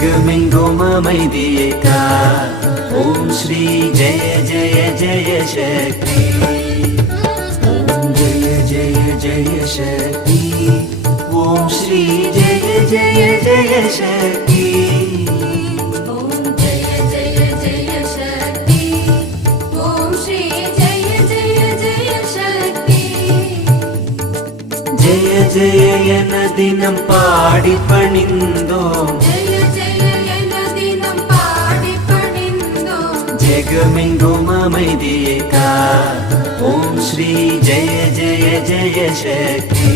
ஜெகமெங்கும் அமைதியேக்கா. ஓம் ஸ்ரீ ஜெய ஜெய ஜெய சக்தி. ஓம் ஜெய ஜெய ஜெய சக்தி. ஓம் ஸ்ரீ ஜெய ஜெய ஜெய சக்தி. ஓம் ஜெய ஜெய ஜெய சக்தி. ஓம் ஸ்ரீ ஜெய ஜெய ஜெய சக்தி. ஜெய ஜெய என தினம் பாடி பணிந்தோம். ஜெய ஜெய என தினம் பாடி பணிந்தோம். ஜெகமெங்கும் அமைதியேக்கா. ஓம் ஸ்ரீ ஜெய ஜெய ஜெய சக்தி.